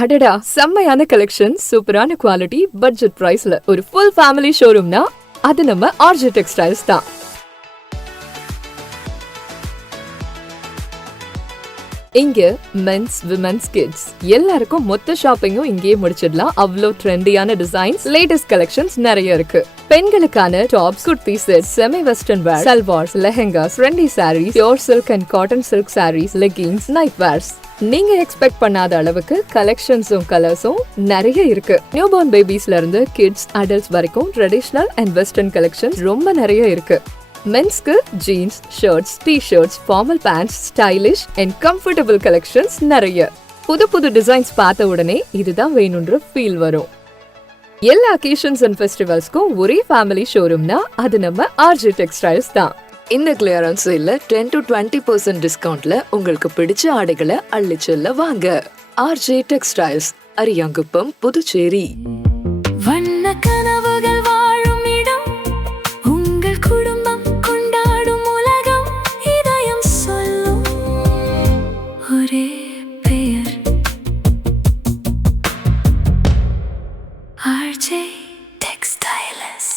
அடடா, செம்மையான கலெக்ஷன், சூப்பரான குவாலிட்டி, பட்ஜெட் பிரைஸ்ல ஒரு ஃபுல் ஃபேமிலி ஷோரூம்னா அது நம்ம ஆர்ஜே டெக்ஸ்டைல்ஸ் தான். இங்க மென்ஸ், விமென்ஸ், கிட்ஸ் எல்லாருக்கும் மொத்த ஷாப்பிங்கும் இங்கேயே முடிச்சிடலாம். அவ்வளோ ட்ரெண்டியான டிசைன்ஸ், லேட்டஸ்ட் கலெக்ஷன்ஸ் நிறைய இருக்கு. பெண்களுக்கான tops, kurti set, semi western wear, salwars, lehengas, trendy saris, pure silk and cotton silk saris, leggings, night wears, நீங்க எக்ஸ்பெக்ட் பண்ணாத அளவுக்கு கலெக்ஷன்ஸும் கலர்ஸும் நிறைய இருக்கு. நியூ பார்ன் பேபிஸ்ல இருந்து கிட்ஸ், அடல்ட்ஸ் வரைக்கும் ட்ரெடிஷனல் அண்ட் வெஸ்டர்ன் கலெக்ஷன்ஸ் ரொம்ப நிறைய இருக்கு. மென்ஸ்க்கு jeans, shirts, T-shirts, formal pants, stylish and comfortable collections நிறைய. புது புது டிசைன்ஸ் பார்த்த உடனே இதுதான் வேணும்ன்ற ஃபீல் வரும். எல்லா அக்கேஷன்ஸ் அண்ட் ஃபெஸ்டிவல்ஸ்க்கும் ஒரே ஃபேமிலி ஷோரூம்னா அது நம்ம ஆர்ஜே டெக்ஸ்டைல்ஸ் தான். இந்த கிளியரன்ஸ் சேல்ல 10 to 20% டிஸ்கவுண்ட்ல உங்களுக்கு பிடிச்ச ஆடைகளை அள்ளிச்செல்ல வாங்க. RJ textiles, Ariyankuppam, Puducherry. வண்ண கனவுகள் வாழும் இடம், உங்கள் குடும்பம் கொண்டாடும் உலகம், இதயம் சொல்லும் ஒரே பெயர், ஆர்ஜே டெக்ஸ்டைல்ஸ்.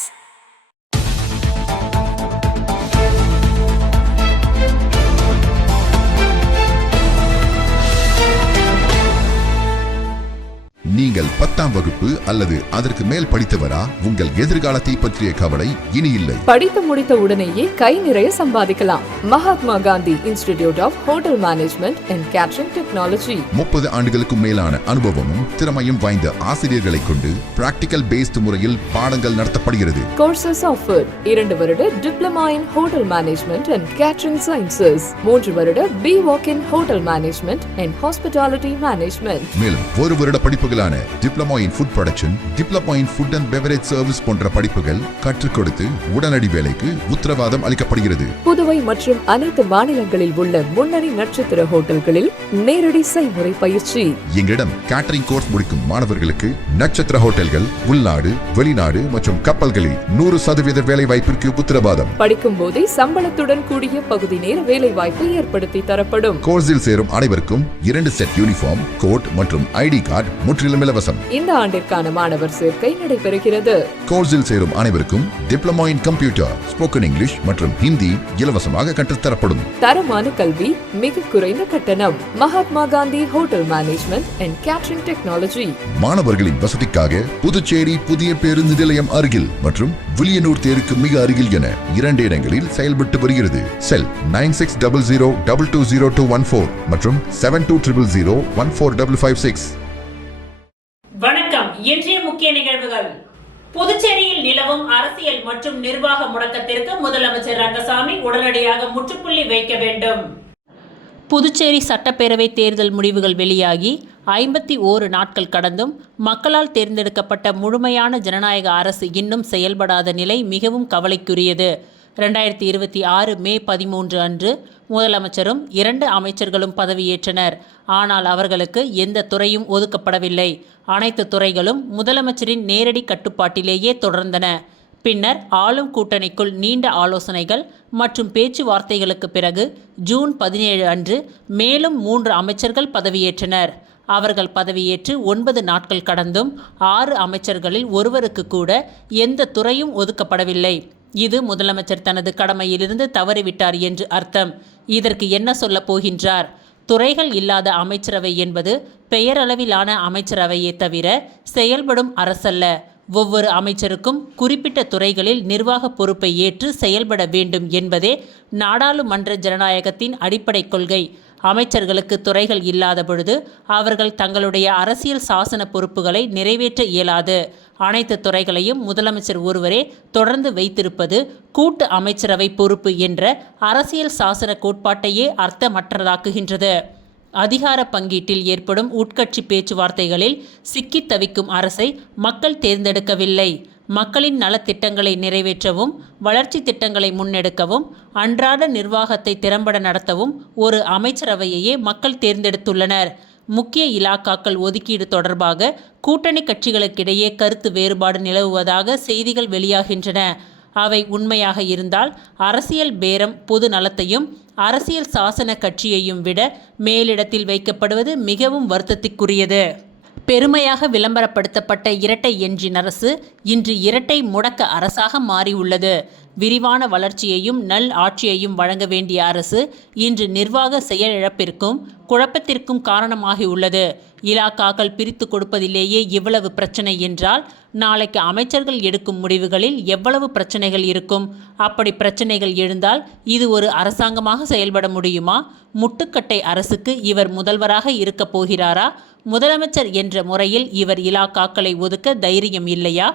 நீங்கள் 10ஆம் வகுப்பு அல்லது அதற்கு மேல் படித்தவரா? உங்கள் எதிர்காலத்தை பற்றிய கவலை இனி இல்லை. படித்து முடித்த உடனேயே கை நிறைய சம்பாதிக்கலாம். Mahatma Gandhi institute of hotel management and catering technology. 30 ஆண்டுகளுக்கும் மேலான அனுபவமும் திறமையும் வாய்ந்த ஆசிரியர்களை கொண்டு பிராக்டிகல் பேஸ்ட் முறையில் பாடங்கள் நடத்தப்படுகிறது. கோர்சஸ் ஆஃபர்ட்: 2 வருட diploma in hotel management and catering sciences, 3 வருட B.Voc in hotel management and hospitality management. மேலும் 1 வருட படிப்புகளான diploma in food production, diploma in food and beverage service போன்ற படிப்புகள் கற்றுக் கொடுத்து உடனடி வேலைக்கு உத்தரவாதம் அளிக்கப்படுகிறது. புதுவை மற்றும் அனைத்து மாநிலங்களில் உள்ள முன்னணி நட்சத்திர ஹோட்டல்களில் நேரடி செய்முறை பயிற்சி. எங்களிடம் கேட்டரிங் கோர்ஸ் முடிக்கும் மாணவர்களுக்கு நட்சத்திர ஹோட்டல்கள், உள்நாடு, வெளிநாடு மற்றும் கப்பல்களில் 100% வேலை வாய்ப்பிற்கு உத்தரவாதம். படிக்கும் போதே சம்பளத்துடன் கூடிய பகுதி நேர வேலை வாய்ப்பு ஏற்படுத்தி தரப்படும். கோர்ஸில் சேரும் அனைவருக்கும் 2 செட் யூனிஃபார்ம், கோட் மற்றும் ஐடி கார்டு முற்றிலும் இலவசம். இந்த ஆண்டிற்கான மாணவர் சேர்க்கை நடைபெறுகிறது. கோர்ஸில் சேரும் அனைவருக்கும் diploma in computer, spoken English மற்றும் ஹிந்தி இலவசமாக கற்றுத்தரப்படும். தரமான கல்வி, மிக குறைந்த கட்டணம். Mahatma Gandhi hotel management and catering technology. மாணவர்களின் வசதிக்காக புதுச்சேரி புதிய பேருந்து நிலையம் அருகில் மற்றும் வில்லியனூர் தேருக்கு மிக அருகில் என 2 இடங்களில் செயல்பட்டு வருகிறது. செல் 9600220214 மற்றும் 7200014556. வணக்கம். இன்றைய முக்கிய நிகழ்வுகள். புதுச்சேரியில் நிலவும் அரசியல் மற்றும் நிர்வாக முடக்கத்திற்கு முதலமைச்சர் ரங்கசாமி உடனடியாக முற்றுப்புள்ளி வைக்க வேண்டும். புதுச்சேரி சட்டப்பேரவை தேர்தல் முடிவுகள் வெளியாகி 51 நாட்கள் கடந்தும் மக்களால் தேர்ந்தெடுக்கப்பட்ட முழுமையான ஜனநாயக அரசு இன்னும் செயல்படாத நிலை மிகவும் கவலைக்குரியது. 2026 மே 13 அன்று முதலமைச்சரும் 2 அமைச்சர்களும் பதவியேற்றனர். ஆனால் அவர்களுக்கு எந்த துறையும் ஒதுக்கப்படவில்லை. அனைத்து துறைகளும் முதலமைச்சரின் நேரடி கட்டுப்பாட்டிலேயே தொடர்ந்தன. பின்னர் ஆளும் கூட்டணிக்குள் நீண்ட ஆலோசனைகள் மற்றும் பேச்சுவார்த்தைகளுக்கு பிறகு ஜூன் 17 அன்று மேலும் 3 அமைச்சர்கள் பதவியேற்றனர். அவர்கள் பதவியேற்று 9 நாட்கள் கடந்தும் 6 அமைச்சர்களில் ஒருவருக்கு கூட எந்த துறையும் ஒதுக்கப்படவில்லை. இது முதலமைச்சர் தனது கடமையிலிருந்து தவறிவிட்டார் என்று அர்த்தம். இதற்கு என்ன சொல்ல போகின்றார்? துறைகள் இல்லாத அமைச்சரவை என்பது பெயரளவிலான அமைச்சரவையே தவிர செயல்படும் அரசல்ல. ஒவ்வொரு அமைச்சருக்கும் குறிப்பிட்ட துறைகளில் நிர்வாக பொறுப்பை ஏற்று செயல்பட வேண்டும் என்பதே நாடாளுமன்ற ஜனநாயகத்தின் அடிப்படை கொள்கை. அமைச்சர்களுக்கு துறைகள் இல்லாத பொழுது அவர்கள் தங்களுடைய அரசியல் சாசன பொறுப்புகளை நிறைவேற்ற இயலாது. அனைத்து துறைகளையும் முதலமைச்சர் ஒருவரே தொடர்ந்து வைத்திருப்பது கூட்டு அமைச்சரவை பொறுப்பு என்ற அரசியல் சாசன கோட்பாட்டையே அர்த்தமற்றதாக்குகின்றது. அதிகார பங்கீட்டில் ஏற்படும் உட்கட்சி பேச்சுவார்த்தைகளில் சிக்கித் தவிக்கும் அரசை மக்கள் தேர்ந்தெடுக்கவில்லை. மக்களின் நலத்திட்டங்களை நிறைவேற்றவும், வளர்ச்சி திட்டங்களை முன்னெடுக்கவும், அன்றாட நிர்வாகத்தை திறம்பட நடத்தவும் ஒரு அமைச்சரவையையே மக்கள் தேர்ந்தெடுத்துள்ளனர். முக்கிய இலாக்காக்கள் ஒதுக்கீடு தொடர்பாக கூட்டணி கட்சிகளுக்கிடையே கருத்து வேறுபாடு நிலவுவதாக செய்திகள் வெளியாகின்றன. அவை உண்மையாக இருந்தால் அரசியல் பேரம் பொது நலத்தையும் அரசியல் சாசன கட்சியையும் விட மேலிடத்தில் வைக்கப்படுவது மிகவும் வருத்தத்திற்குரியது. பெருமையாக விளம்பரப்படுத்தப்பட்ட இரட்டை என்ஜின் அரசு இன்று இரட்டை முடக்க அரசாக மாறியுள்ளது. விரிவான வளர்ச்சியையும் நல் ஆட்சியையும் வழங்க வேண்டிய அரசு இன்று நிர்வாக செயலிழப்பிற்கும் குழப்பத்திற்கும் காரணமாகியுள்ளது. இலாக்காக்கள் பிரித்து கொடுப்பதிலேயே இவ்வளவு பிரச்சனை என்றால் நாளைக்கு அமைச்சர்கள் எடுக்கும் முடிவுகளில் எவ்வளவு பிரச்சனைகள் இருக்கும்? அப்படி பிரச்சனைகள் எழுந்தால் இது ஒரு அரசாங்கமாக செயல்பட முடியுமா? முட்டுக்கட்டை அரசுக்கு இவர் முதல்வராக இருக்கப் போகிறாரா? முதலமைச்சர் என்ற முறையில் இவர் இலாக்காக்களை ஒதுக்க தைரியம் இல்லையா?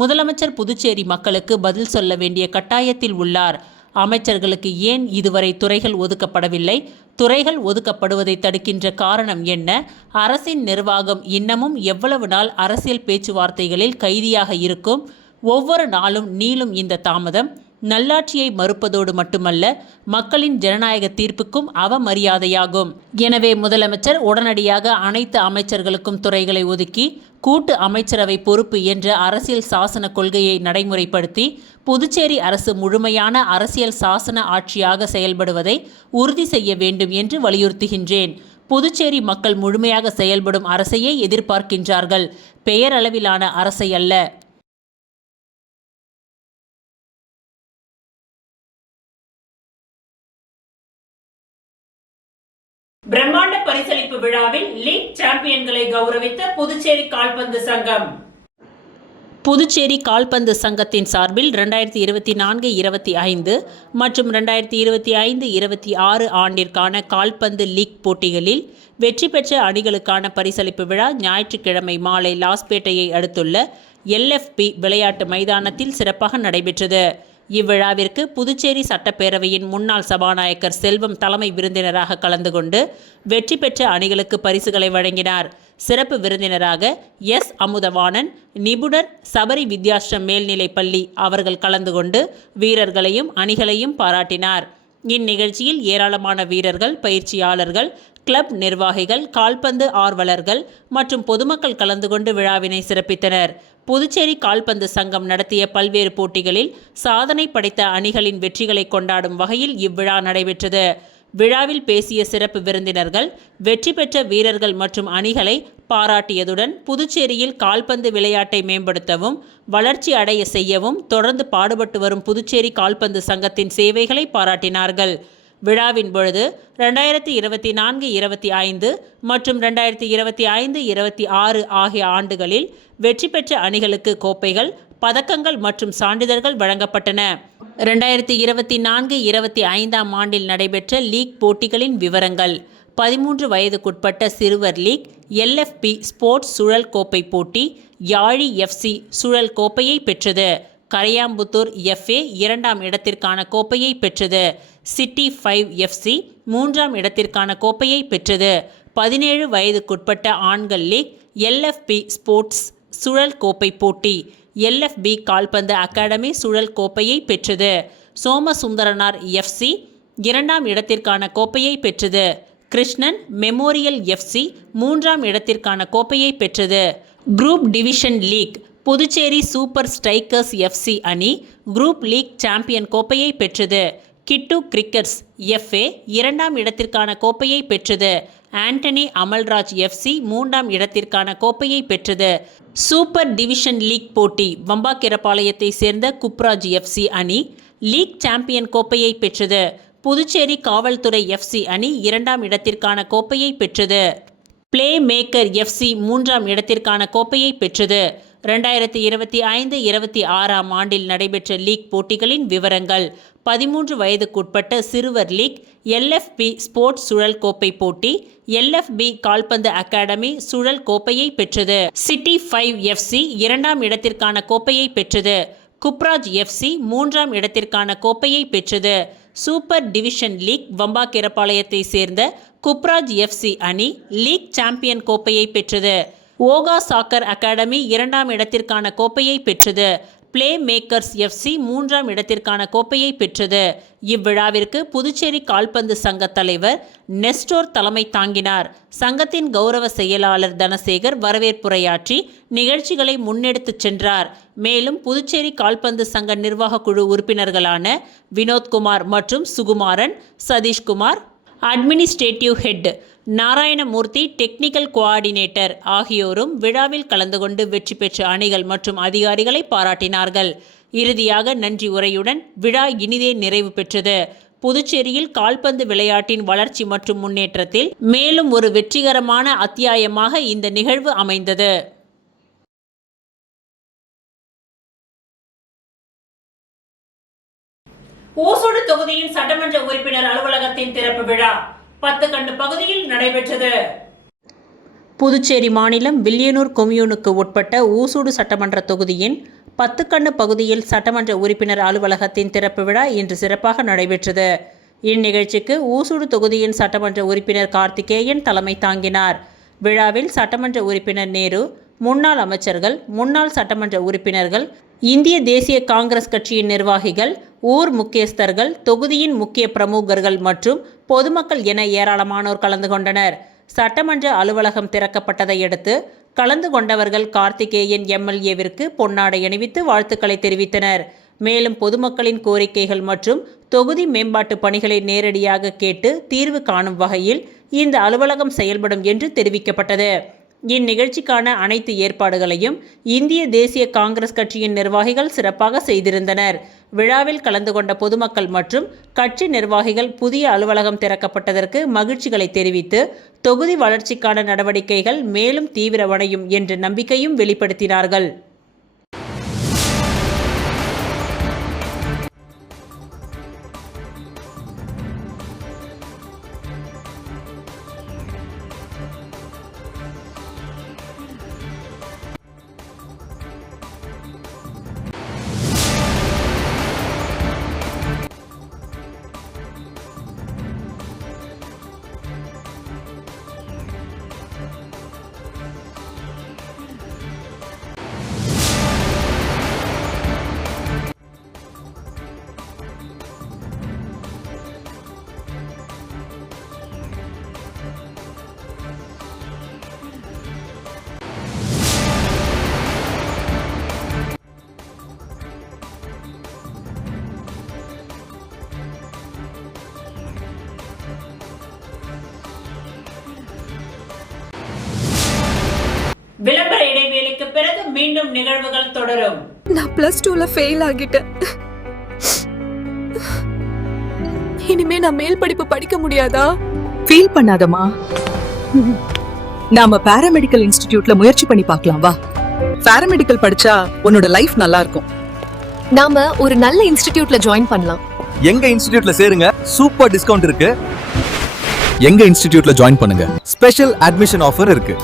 முதலமைச்சர் புதுச்சேரி மக்களுக்கு பதில் சொல்ல வேண்டிய கட்டாயத்தில் உள்ளார். அமைச்சர்களுக்கு ஏன் இதுவரை துறைகள் ஒதுக்கப்படவில்லை? துறைகள் ஒதுக்கப்படுவதை தடுக்கின்ற காரணம் என்ன? அரசின் நிர்வாகம் இன்னமும் எவ்வளவு நாள் அரசியல் பேச்சுவார்த்தைகளில் கைதியாக இருக்கும்? ஒவ்வொரு நாளும் நீளும் இந்த தாமதம் நல்லாட்சியை மறுப்பதோடு மட்டுமல்ல, மக்களின் ஜனநாயக தீர்ப்புக்கும் அவமரியாதையாகும். எனவே முதலமைச்சர் உடனடியாக அனைத்து அமைச்சர்களுக்கும் துறைகளை ஒதுக்கி கூட்டு அமைச்சரவை பொறுப்பு என்ற அரசியல் சாசன கொள்கையை நடைமுறைப்படுத்தி புதுச்சேரி அரசு முழுமையான அரசியல் சாசன ஆட்சியாக செயல்படுவதை உறுதி செய்ய வேண்டும் என்று வலியுறுத்துகின்றேன். புதுச்சேரி மக்கள் முழுமையாக செயல்படும் அரசையே எதிர்பார்க்கின்றார்கள், பெயரளவிலான அரசை அல்ல. பிரம்மாண்ட பரிசளிப்பு விழாவில் லீக் சாம்பியன்களை கௌரவித்த புதுச்சேரி கால்பந்து சங்கம். புதுச்சேரி கால்பந்து சங்கத்தின் சார்பில் 2024-25 மற்றும் 2025-26 ஆண்டிற்கான கால்பந்து லீக் போட்டிகளில் வெற்றி பெற்ற அணிகளுக்கான பரிசளிப்பு விழா ஞாயிற்றுக்கிழமை மாலை லாஸ்பேட்டையை அடுத்துள்ள LFP விளையாட்டு மைதானத்தில் சிறப்பாக நடைபெற்றது. இவ்விழாவிற்கு புதுச்சேரி சட்டப்பேரவையின் முன்னாள் சபாநாயகர் செல்வம் தலைமை விருந்தினராக கலந்து கொண்டு வெற்றி பெற்ற அணிகளுக்கு பரிசுகளை வழங்கினார். சிறப்பு விருந்தினராக அமுதவாணன், நிபுணர், சபரி வித்யாஸ்ரம் மேல்நிலைப் பள்ளி அவர்கள் கலந்து கொண்டு வீரர்களையும் அணிகளையும் பாராட்டினார். இந்நிகழ்ச்சியில் ஏராளமான வீரர்கள், பயிற்சியாளர்கள், கிளப் நிர்வாகிகள், கால்பந்து ஆர்வலர்கள் மற்றும் பொதுமக்கள் கலந்து கொண்டு விழாவினை சிறப்பித்தனர். புதுச்சேரி கால்பந்து சங்கம் நடத்திய பல்வேறு போட்டிகளில் சாதனை படைத்த அணிகளின் வெற்றிகளை கொண்டாடும் வகையில் இவ்விழா நடைபெற்றது. விழாவில் பேசிய சிறப்பு விருந்தினர்கள் வெற்றி பெற்ற வீரர்கள் மற்றும் அணிகளை பாராட்டியதுடன் புதுச்சேரியில் கால்பந்து விளையாட்டை மேம்படுத்தவும் வளர்ச்சி அடைய செய்யவும் தொடர்ந்து பாடுபட்டு வரும் புதுச்சேரி கால்பந்து சங்கத்தின் சேவைகளை பாராட்டினார்கள். விழாவின் பொழுது 2024-25 மற்றும் 2025-26 ஆகிய ஆண்டுகளில் வெற்றி பெற்ற அணிகளுக்கு கோப்பைகள், பதக்கங்கள் மற்றும் சான்றிதழ்கள் வழங்கப்பட்டன. 2024-25 ஆண்டில் நடைபெற்ற லீக் போட்டிகளின் விவரங்கள்: 13 வயதுக்குட்பட்ட சிறுவர் லீக் LFP ஸ்போர்ட்ஸ் சுழல் கோப்பை போட்டி யாழி FC சுழல் கோப்பையை பெற்றது. கரையாம்புத்தூர் FA 2ஆம் இடத்திற்கான கோப்பையை பெற்றது. சிட்டி 5 FC 3ஆம் இடத்திற்கான கோப்பையை பெற்றது. 17 வயதுக்குட்பட்ட ஆண்கள் லீக் LFP ஸ்போர்ட்ஸ் சுழல் கோப்பை போட்டி LFB கால்பந்து அகாடமி சுழல் கோப்பையை பெற்றது. சோமசுந்தரனார் FC 2ஆம் இடத்திற்கான கோப்பையை பெற்றது. கிருஷ்ணன் மெமோரியல் FC 3ஆம் இடத்திற்கான கோப்பையை பெற்றது. Group division league Puducherry super strikers FC அணி குரூப் லீக் சாம்பியன் கோப்பையை பெற்றது. கிட்டு கிரிக்கெட்ஸ் FA 2ஆம் இடத்திற்கான கோப்பையை பெற்றது. ஆண்டனி அமல்ராஜ் FC 3ஆம் இடத்திற்கான கோப்பையை பெற்றது. சூப்பர் டிவிஷன் லீக் போட்டி வம்பாக்கிரபாளையத்தை சேர்ந்த குப்ராஜ் FC அணி லீக் சாம்பியன் கோப்பையை பெற்றது. புதுச்சேரி காவல்துறை FC அணி 2ஆம் இடத்திற்கான கோப்பையை பெற்றது. பிளே மேக்கர் FC 3ஆம் இடத்திற்கான கோப்பையை பெற்றது. 2025-26 ஆண்டில் நடைபெற்ற லீக் போட்டிகளின் விவரங்கள்: 13 வயதுக்குட்பட்ட சிறுவர் லீக் LFP ஸ்போர்ட்ஸ் சுழல் கோப்பை போட்டி LFB கால்பந்து அகாடமி சுழல் கோப்பையை பெற்றது. சிட்டி 5 FC 2ஆம் இடத்திற்கான கோப்பையை பெற்றது. குப்ராஜ் FC 3ஆம் இடத்திற்கான கோப்பையை பெற்றது. சூப்பர் டிவிஷன் லீக் வம்பாக்கிரபாளையத்தை சேர்ந்த குப்ராஜ் FC அணி லீக் சாம்பியன் கோப்பையை பெற்றது. ஓகா சாக்கர் அகாடமி 2ஆம் இடத்திற்கான கோப்பையை பெற்றது. பிளே மேக்கர்ஸ் FC 3ஆம் இடத்திற்கான கோப்பையை பெற்றது. இவ்விழாவிற்கு புதுச்சேரி கால்பந்து சங்க தலைவர் நெஸ்டோர் தலைமை தாங்கினார். சங்கத்தின் கௌரவ செயலாளர் தனசேகர் வரவேற்புரையாற்றி நிகழ்ச்சிகளை முன்னெடுத்துச் சென்றார். மேலும் புதுச்சேரி கால்பந்து சங்க நிர்வாக குழு உறுப்பினர்களான வினோத்குமார் மற்றும் Sukumaran, Sathishkumar, administrative head Narayanamurthy technical coordinator ஆகியோரும் விழாவில் கலந்து கொண்டு வெற்றி பெற்ற அணிகள் மற்றும் அதிகாரிகளை பாராட்டினார்கள். இறுதியாக நன்றி உரையுடன் விழா இனிதே நிறைவு பெற்றது. புதுச்சேரியில் கால்பந்து விளையாட்டின் வளர்ச்சி மற்றும் முன்னேற்றத்தில் மேலும் ஒரு வெற்றிகரமான அத்தியாயமாக இந்த நிகழ்வு அமைந்தது. ஓசூடு தொகுதியின் சட்டமன்ற உறுப்பினர் அலுவலகத்தின் திறப்பு விழா 10 கண்டு பகுதியில் நடைபெற்றது. புதுச்சேரி மாநிலம் வில்லியனூர் கொம்யூனுக்கு உட்பட்ட ஊசூடு சட்டமன்ற தொகுதியின் 10 கண்டு பகுதியில் சட்டமன்ற உறுப்பினர் அலுவலகத்தின் திறப்பு விழா இன்று சிறப்பாக நடைபெற்றது. இந்நிகழ்ச்சிக்கு ஊசூடு தொகுதியின் சட்டமன்ற உறுப்பினர் கார்த்திகேயன் தலைமை தாங்கினார். விழாவில் சட்டமன்ற உறுப்பினர் நேரு, முன்னாள் அமைச்சர்கள், முன்னாள் சட்டமன்ற உறுப்பினர்கள், இந்திய தேசிய காங்கிரஸ் கட்சியின் நிர்வாகிகள், ஊர் முக்கியஸ்தர்கள், தொகுதியின் முக்கிய பிரமுகர்கள் மற்றும் பொதுமக்கள் என ஏராளமானோர் கலந்து கொண்டனர். சட்டமன்ற அலுவலகம் திறக்கப்பட்டதை அடுத்து கலந்து கொண்டவர்கள் கார்த்திகேயன் எம்எல்ஏவிற்கு பொன்னாடை அணிவித்து வாழ்த்துக்களை தெரிவித்தனர். மேலும் பொதுமக்களின் கோரிக்கைகள் மற்றும் தொகுதி மேம்பாட்டு பணிகளை நேரடியாக கேட்டு தீர்வு காணும் வகையில் இந்த அலுவலகம் செயல்படும் என்று தெரிவிக்கப்பட்டது. இந்நிகழ்ச்சிக்கான அனைத்து ஏற்பாடுகளையும் இந்திய தேசிய காங்கிரஸ் கட்சியின் நிர்வாகிகள் சிறப்பாக செய்திருந்தனர். விழாவில் கலந்து கொண்ட பொதுமக்கள் மற்றும் கட்சி நிர்வாகிகள் புதிய அலுவலகம் திறக்கப்பட்டதற்கு மகிழ்ச்சிகளை தெரிவித்து தொகுதி வளர்ச்சிக்கான நடவடிக்கைகள் மேலும் தீவிரமடையும் என்ற நம்பிக்கையும் வெளிப்படுத்தினார்கள். விளம்பர இடைவேளைக்கு பிறகு மீண்டும் நிகழ்வுகள் தொடரும். நான் +2ல ஃபெயில் ஆகிட்டேன். இனிமே நான் மேல் படிப்பு படிக்க முடியாதா? ஃபீல் பண்ணாதமா, நாம பாராமெடிக்கல் இன்ஸ்டிடியூட்ல முயற்சி பண்ணி பார்க்கலாம் வா. பாராமெடிக்கல் படிச்சா உன்னோட லைஃப் நல்லா இருக்கும். நாம ஒரு நல்ல இன்ஸ்டிடியூட்ல ஜாயின் பண்ணலாம். எங்க இன்ஸ்டிடியூட்ல சேருங்க, சூப்பர் டிஸ்கவுண்ட் இருக்கு. எங்க இன்ஸ்டிடியூட்ல ஜாயின் பண்ணுங்க, ஸ்பெஷல் அட்மிஷன் ஆஃபர் இருக்கு.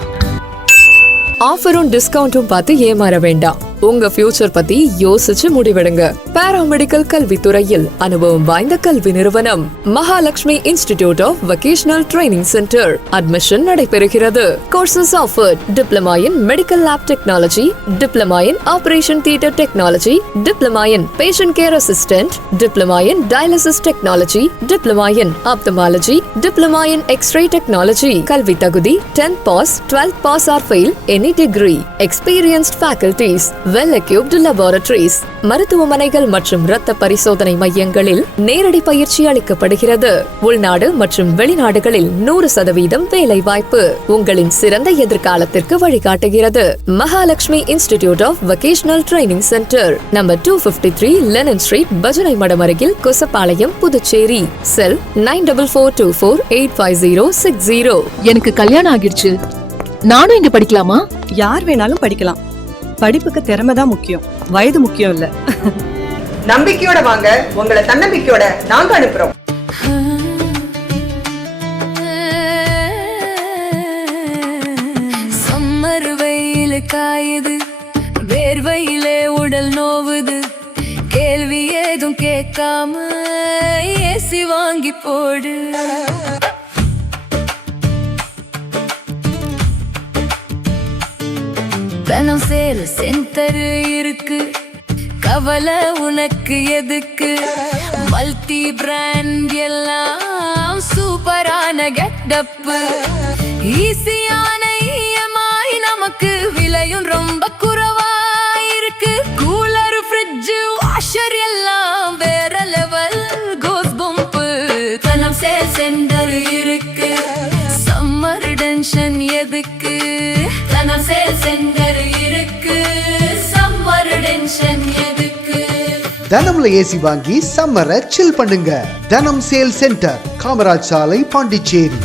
ஆஃபரும் டிஸ்கவுண்டும் பார்த்து ஏமாற வேண்டாம். உங்க ஃபியூச்சர் பத்தி யோசிச்சு முடிவெடுங்க. பாராமெடிக்கல் கல்வித்துறையில் அனுபவம் வாய்ந்த கல்வி நிறுவனம் Mahalakshmi institute of vocational training centre. Admission நடைபெறுகிறது. Courses offered: diploma in medical lab technology, diploma in operation theatre technology, diploma in patient care assistant, diploma in dialysis technology, diploma in ophthalmology, diploma in X-ray technology. கல்வி தகுதி 10th pass, 12th pass or fail, any degree. Experienced faculties, well equipped laboratories. மருத்துவமனைகள் மற்றும் இரத்த பரிசோதனை மையங்களில் நேரடி பயிற்சி அளிக்கப்படுகிறது. உள்நாடு மற்றும் வெளிநாடுகளில் 100% வேலை வாய்ப்பு உங்களின் சிறந்த எதிர்காலத்திற்கு வழிகாட்டுகிறது. Mahalakshmi institute of vocational training centre, number 253 Lenin street, பஜனை மடம் அருகில், கொசப்பாளையம், புதுச்சேரி. செல் 9442485060. எனக்கு கல்யாணம் ஆகிடுச்சு, நானும் இங்க படிக்கலாமா? யார் வேணாலும் படிக்கலாம். படிப்புக்கு திறமை தான் முக்கியம், வயது முக்கியம் இல்ல. நம்பிக்கையோட வாங்க, உங்களை தன்னம்பிக்கையோட நாங்க அனுப்புறோம். சம்மர் வெயில் காயுது, வேர்வையிலே உடல் நோவுது, கேள்வி ஏதும் கேட்காம ஏசி வாங்கி போடு. பணம் சேரு சென்டர் இருக்கு, கவலை உனக்கு எதுக்கு? மல்டி பிராண்ட் எல்லாம் சூப்பரான கெட்டப், ஈஸியான இஎம்ஐ, நமக்கு விலையும் ரொம்ப குறைவா இருக்கு. கூலர், ஃப்ரிட்ஜ், வாஷர் எல்லாம் வேற லெவல், கோஸ் பம்ப். பணம் சேல் சென்டர் சேல் சென்டர் இருக்கு, சம்மர் டென்ஷன் எதுக்கு? தனம்ல ஏசி வாங்கி சம்மரை சில் பண்ணுங்க. தனம் சேல் சென்டர், காமராஜ் சாலை, பாண்டிச்சேரி.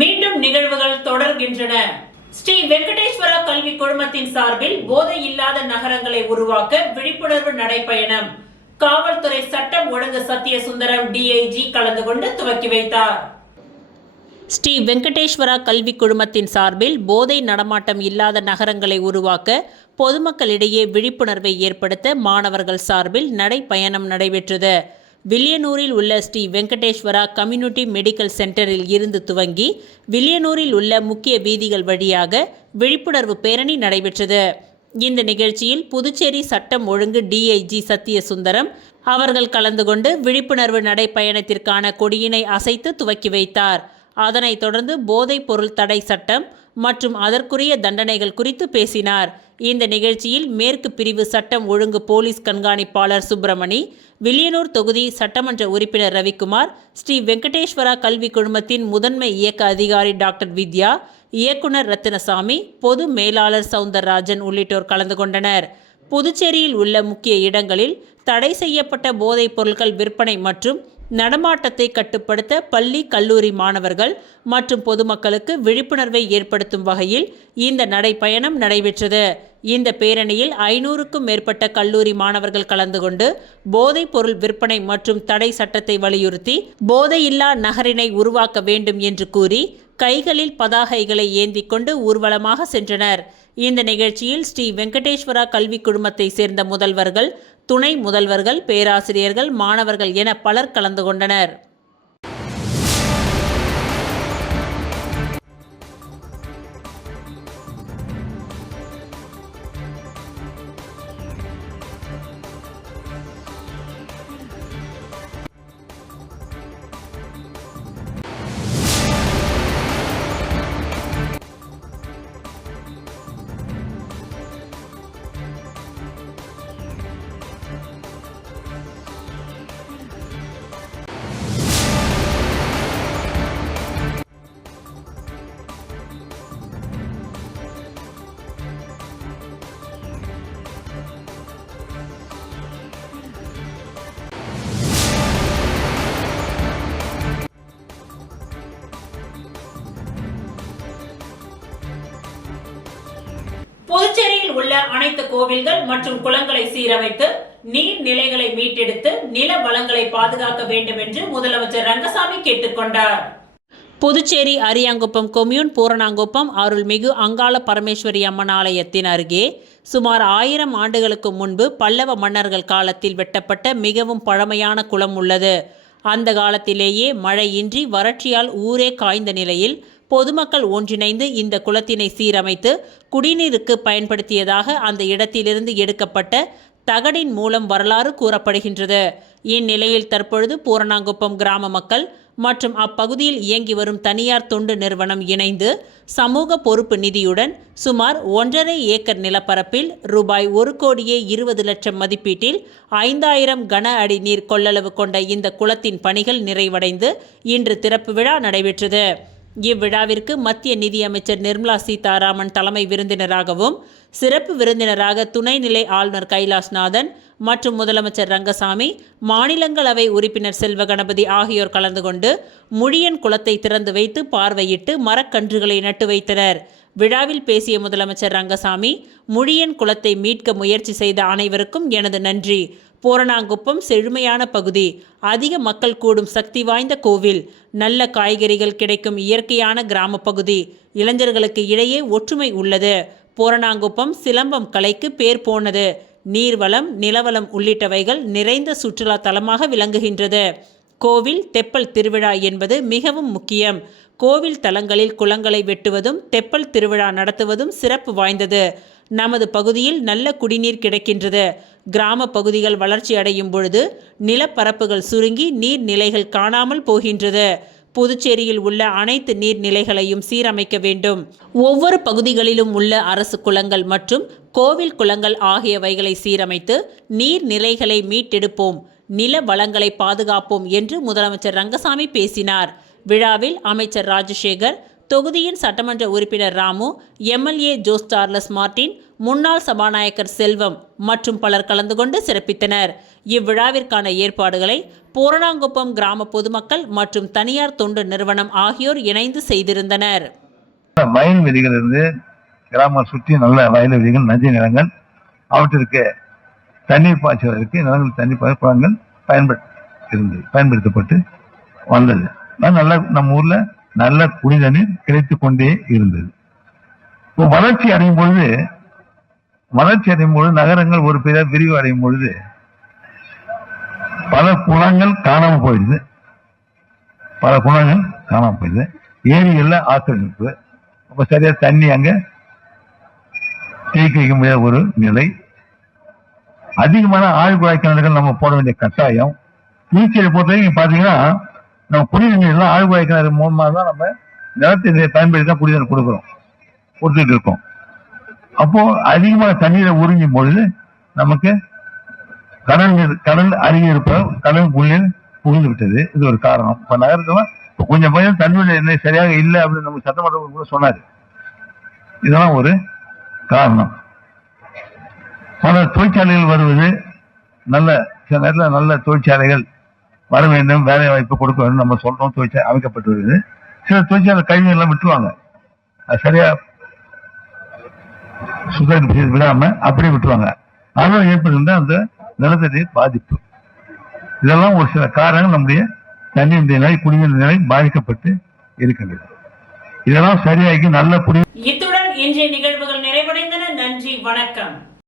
மீண்டும் நிகழ்வுகள் தொடர்கின்றன. ஸ்ரீ வெங்கடேஸ்வரா கல்வி குழுமத்தின் சார்பில் போதை இல்லாத நகரங்களை உருவாக்க விழிப்புணர்வு நடைபயணம். காவல்துறை சட்டம் ஒழுங்கு சத்தியசுந்தரம் டிஐஜி கலந்து கொண்டு துவக்கி வைத்தார். ஸ்ரீ வெங்கடேஸ்வரா கல்வி குழுமத்தின் சார்பில் போதை நடமாட்டம் இல்லாத நகரங்களை உருவாக்க பொதுமக்களிடையே விழிப்புணர்வை ஏற்படுத்த மாணவர்கள் சார்பில் நடைப்பயணம் நடைபெற்றது. வில்லியனூரில் உள்ள ஸ்ரீ வெங்கடேஸ்வரா கம்யூனிட்டி மெடிக்கல் சென்டரில் இருந்து துவங்கி வில்லியனூரில் உள்ள முக்கிய வீதிகள் வழியாக விழிப்புணர்வு பேரணி நடைபெற்றது. இந்த நிகழ்ச்சியில் புதுச்சேரி சட்டம் ஒழுங்கு டிஐஜி சத்தியசுந்தரம் அவர்கள் கலந்து கொண்டு விழிப்புணர்வு நடைப்பயணத்திற்கான கொடியினை அசைத்து துவக்கி வைத்தார். அதனைத் தொடர்ந்து போதைப் பொருள் தடை சட்டம் மற்றும் அதற்குரிய தண்டனைகள் குறித்து பேசினார். இந்த நிகழ்ச்சியில் மேற்கு பிரிவு சட்டம் ஒழுங்கு போலீஸ் கண்காணிப்பாளர் சுப்பிரமணி, வில்லியனூர் தொகுதி சட்டமன்ற உறுப்பினர் ரவிக்குமார், ஸ்ரீ வெங்கடேஸ்வரா கல்வி குழுமத்தின் முதன்மை இயக்க அதிகாரி டாக்டர் வித்யா, இயக்குனர் ரத்தினசாமி, பொது மேலாளர் சவுந்தரராஜன் உள்ளிட்டோர் கலந்து கொண்டனர். புதுச்சேரியில் உள்ள முக்கிய இடங்களில் தடை செய்யப்பட்ட போதைப் பொருட்கள் விற்பனை மற்றும் நடமாட்டத்தை கட்டுப்படுத்த பள்ளி கல்லூரி மாணவர்கள் மற்றும் பொதுமக்களுக்கு விழிப்புணர்வை ஏற்படுத்தும் வகையில் இந்த நடைப்பயணம் நடைபெற்றது. இந்த பேரணியில் 500க்கும் மேற்பட்ட கல்லூரி மாணவர்கள் கலந்து கொண்டு போதைப் பொருள் விற்பனை மற்றும் தடை சட்டத்தை வலியுறுத்தி போதையில்லா நகரினை உருவாக்க வேண்டும் என்று கூறி கைகளில் பதாகைகளை ஏந்தி கொண்டு ஊர்வலமாக சென்றனர். இந்த நிகழ்ச்சியில் ஸ்ரீ வெங்கடேஸ்வரா கல்வி குழுமத்தை சேர்ந்த முதல்வர்கள், துணை முதல்வர்கள், பேராசிரியர்கள், மாணவர்கள் என பலர் கலந்து கொண்டனர். புதுச்சேரியில் உள்ள அனைத்து கோவில்கள் மற்றும் குளங்களை சீரமைத்து நீர்நிலைகளை மீட்டெடுத்து நில வளங்களை பாதுகாக்க வேண்டும் என்று முதலமைச்சர் ரங்கசாமி கேட்டுக்கொண்டார். புதுச்சேரி அரியாங்குப்பம் கொம்யூன் பூரணாங்குப்பம் அருள்மிகு அங்காள பரமேஸ்வரி அம்மன் ஆலயத்தின் அருகே சுமார் 1000 ஆண்டுகளுக்கு முன்பு பல்லவ மன்னர்கள் காலத்தில் வெட்டப்பட்ட மிகவும் பழமையான குளம் உள்ளது. அந்த காலத்திலேயே மழையின்றி வறட்சியால் ஊரே காய்ந்த நிலையில் பொதுமக்கள் ஒன்றிணைந்து இந்த குளத்தினை சீரமைத்து குடிநீருக்கு பயன்படுத்தியதாக அந்த இடத்திலிருந்து எடுக்கப்பட்ட தகடின் மூலம் வரலாறு கூறப்படுகின்றது. இந்நிலையில் தற்பொழுது பூரணாங்குப்பம் கிராம மக்கள் மற்றும் அப்பகுதியில் இயங்கி வரும் தனியார் தொண்டு நிறுவனம் இணைந்து சமூக பொறுப்பு நிதியுடன் சுமார் 1.5 ஏக்கர் நிலப்பரப்பில் ரூபாய் 1,20,00,000 மதிப்பீட்டில் 5000 கன அடி நீர் கொள்ளளவு கொண்ட இந்த குளத்தின் பணிகள் நிறைவடைந்து இன்று திறப்பு விழா நடைபெற்றது. இவ்விழாவிற்கு மத்திய நிதியமைச்சர் நிர்மலா சீதாராமன் தலைமை விருந்தினராகவும் சிறப்பு விருந்தினராக துணைநிலை ஆளுநர் கைலாஷ்நாதன் மற்றும் முதலமைச்சர் ரங்கசாமி, மாநிலங்களவை உறுப்பினர் செல்வ கணபதி ஆகியோர் கலந்து கொண்டு முழியன் குளத்தை திறந்து வைத்து பார்வையிட்டு மரக்கன்றுகளை நட்டு வைத்தனர். விழாவில் பேசிய முதலமைச்சர் ரங்கசாமி, முழியன் குளத்தை மீட்க முயற்சி செய்த அனைவருக்கும் எனது நன்றி. பூரணாங்குப்பம் செழுமையான பகுதி, அதிக மக்கள் கூடும் சக்தி வாய்ந்த கோவில், நல்ல காய்கறிகள் கிடைக்கும் இயற்கையான கிராம பகுதி, இளைஞர்களுக்கு இடையே ஒற்றுமை உள்ளது. பூரணாங்குப்பம் சிலம்பம் கலைக்கு பேர் போனது. நீர்வளம், நிலவளம் உள்ளிட்டவைகள் நிறைந்த சுற்றுலா தலமாக விளங்குகின்றது. கோவில் தெப்பல் திருவிழா என்பது மிகவும் முக்கியம். கோவில் தலங்களில் குளங்களை வெட்டுவதும் தெப்பல் திருவிழா நடத்துவதும் சிறப்பு வாய்ந்தது. நமது பகுதியில் நல்ல குடிநீர் கிடைக்கின்றது. கிராம பகுதிகள் வளர்ச்சி அடையும் பொழுது நிலப்பரப்புகள் சுருங்கி நீர்நிலைகள் காணாமல் போகின்றது. புதுச்சேரியில் உள்ள அனைத்து நீர்நிலைகளையும் சீரமைக்க வேண்டும். ஒவ்வொரு பகுதிகளிலும் உள்ள அரசு குளங்கள் மற்றும் கோவில் குளங்கள் ஆகியவைகளை சீரமைத்து நீர்நிலைகளை மீட்டெடுப்போம், நில வளங்களை பாதுகாப்போம் என்று முதலமைச்சர் ரங்கசாமி பேசினார். விழாவில் அமைச்சர் ராஜசேகர், தொகுதியின் சட்டமன்ற உறுப்பினர் Ramu, MLA Jose Charles Martin, முன்னாள் சபாநாயகர் செல்வம் மற்றும் பலர் கலந்து கொண்டு சிறப்பித்தனர். இவ்விழாவிற்கான ஏற்பாடுகளை பூரணாங்குப்பம் கிராம பொதுமக்கள் மற்றும் தனியார் தொண்டு நிறுவனம் ஆகியோர் இணைந்து செய்திருந்தனர். வயல்வெளிகள் இருந்து கிராமம் சுற்றி நல்ல வயல்வெளிகள், நஞ்சை நிலங்கள், அவற்றிற்கு தண்ணீர் பாய்ச்சுவதற்கு நிலங்கள் தண்ணீர் குளங்கள் பயன்படுத்தப்பட்டு வந்தது. நல்ல நம்ம ஊர்ல நல்ல குடிநீர் கிடைத்து கொண்டே இருந்தது. வளர்ச்சி அடையும் பொழுது நகரங்கள் ஒரு பெரிய விரிவு அடையும் பொழுது பல குளங்கள் காணாம போயிடுது. ஏரிகள்ல ஆக்கிரமிப்பு, அப்ப சரியா தண்ணி அங்க தேக்கி வைக்க முடியாத ஒரு நிலை. அதிகமான ஆழ்குழாய் கிணறுகள் நம்ம போட வேண்டிய கட்டாயம். நீச்சலை பொறுத்தவரைக்கும் பாத்தீங்கன்னா நம்ம குடிநீர் எல்லாம் ஆழ்குழாய் கிணறு மூலமா தான் நம்ம நிலத்தை பயன்படுத்தி தான் குடிநீர் கொடுத்துட்டு இருக்கோம். அப்போ அதிகமான தண்ணீரை உறிஞ்சும் பொழுது நமக்கு கடல் அருகே இருப்ப கடல் உள்ளே புகுந்து விட்டது. இது ஒரு காரணம். இப்ப நகரத்துல கொஞ்சம் பயம் தண்ணீர் சரியாக இல்லை அப்படின்னு நம்ம சட்டமன்றம் கூட சொன்னாரு. இதெல்லாம் ஒரு காரணம். பல தொழிற்சாலைகள் வருவது, சில நேரத்தில் நல்ல தொழிற்சாலைகள் வர வேண்டும், வேலை வாய்ப்பு கொடுக்க வேண்டும் நம்ம சொல்றோம். தொழிற்சாலை அமைக்கப்பட்டு வருது. சில தொழிற்சாலை கழிவு எல்லாம் விட்டுருவாங்க, அது சரியா சுத்தம் விடாம அப்படியே விட்டுருவாங்க. அதனால ஏற்படுகின்ற அந்த நிலத்தடி பாதிப்பு. இதெல்லாம் ஒரு சில காரணங்கள் நம்முடைய தண்ணீர் நிலை, குடிநீர் நிலை பாதிக்கப்பட்டு இருக்கின்றது. இதெல்லாம் சரியாகி நல்ல இத்துடன் இன்றைய நிகழ்வுகள் நிறைவடைந்தன. நன்றி, வணக்கம்.